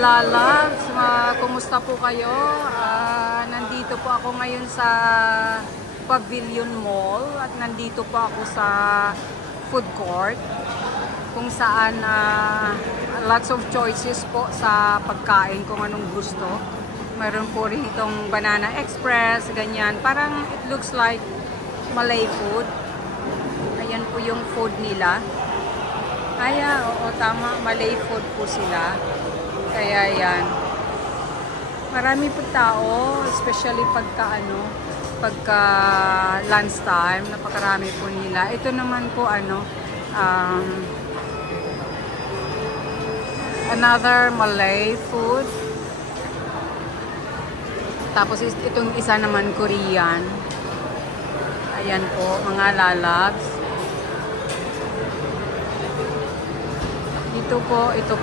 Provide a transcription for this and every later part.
lalabs, kumusta po kayo? Nandito po ako ngayon sa Pavilion Mall at nandito po ako sa food court kung saan lots of choices po sa pagkain kung anong gusto. Mayroon po rin itong Banana Express, ganyan. Parang it looks like Malay food. Ayan po yung food nila. Kaya, oo, tama, Malay food po sila. Kaya yan. Marami po tao, especially pagka lunch time, napakarami po nila. Ito naman po another Malay food. Tapos itong isa naman Korean. Ayan po, mga lalabs. Ito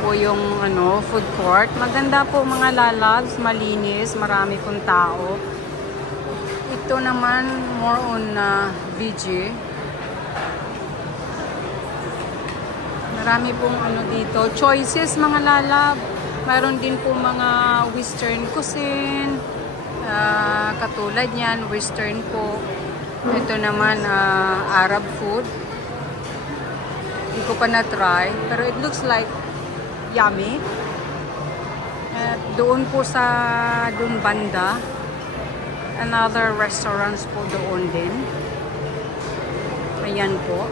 po yung food court. Maganda po mga lalabs, malinis, marami pong tao. Ito naman more on VG. Marami pong dito. Choices mga lalab. Mayroon din po mga western cuisine. Katulad yan, western po. Ito naman Arab food. Hindi ko pa na-try, pero it looks like yummy. At doon po sa banda, another restaurants po doon din. Ayan po.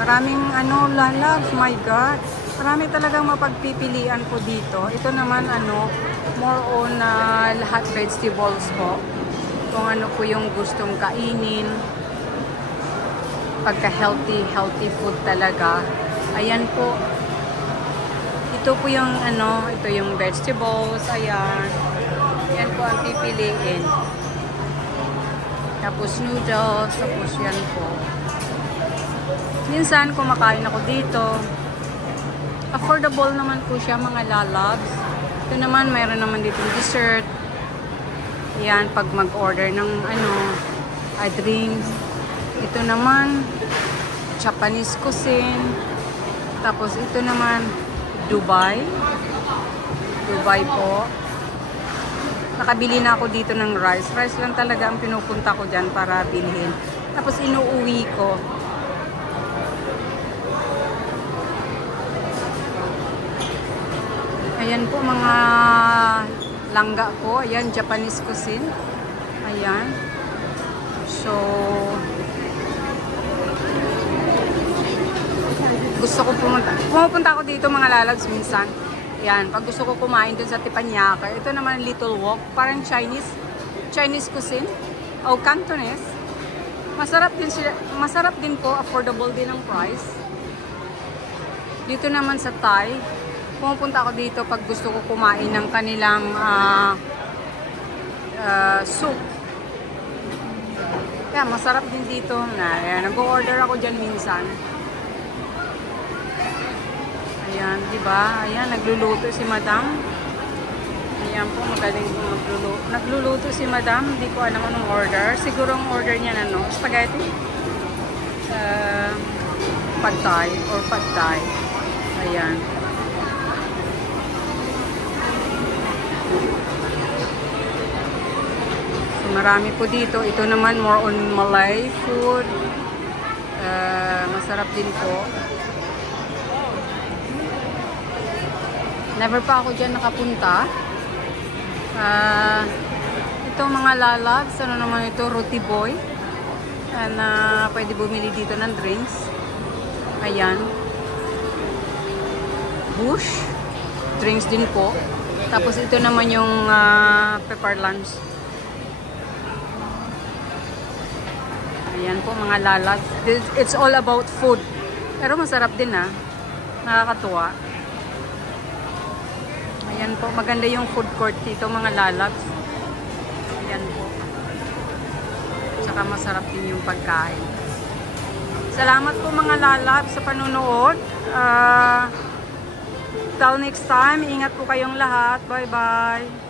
Maraming lalabs, my God. Marami talagang mapagpipilian po dito. Ito naman more on lahat vegetables po. Kung ano po yung gustong kainin. Pagka healthy food talaga. Ayan po. Ito po yung ito yung vegetables. Ayan. Yan po ang pipiliin. Tapos noodles. Tapos yan po. Minsan kumakain ako dito. Affordable naman po siya mga lalabs. Ito naman, mayroon naman dito dessert. Yan, pag mag-order ng drinks. Ito naman, Japanese cuisine. Tapos ito naman, Dubai. Dubai po. Nakabili na ako dito ng rice. Rice lang talaga ang pinupunta ko dyan para bilhin. Tapos inuuwi ko. Ayan po mga langga po. Ayan, Japanese cuisine. Ayan. So, gusto ko pumupunta ako dito mga lalabs minsan. Ayan, pag gusto ko kumain dun sa Teppanyaki. Ito naman Little Wok. Parang Chinese cuisine. O Cantonese. Masarap din po. Affordable din ang price. Dito naman sa Thai. Pumupunta ako dito pag gusto ko kumain ng kanilang soup. Kaya masarap din dito. Nag-order ako dyan minsan. Ayan, diba? Ayan, nagluluto si Madam. Ayan po, magaling magluluto. Nagluluto si Madam. Hindi ko alam anong order. Siguro ang order niya spaghetti. Pad Thai or Pad Thai. Ayan. Marami po dito. Ito naman more on Malay food. Masarap din po. Never pa ako dyan nakapunta. Ito mga lalabs. Ano naman ito? Roti Boy. Pwede bumili dito ng drinks. Ayan. Bush. Drinks din po. Tapos ito naman yung pepper lunch. Ayan po mga lalabs. It's all about food. Pero masarap din nakakatuwa. Ayan po, maganda yung food court dito mga lalabs. Ayan po. Tsaka masarap din yung pagkain. Salamat po mga lalabs sa panunood. Till next time, ingat po kayong lahat. Bye bye.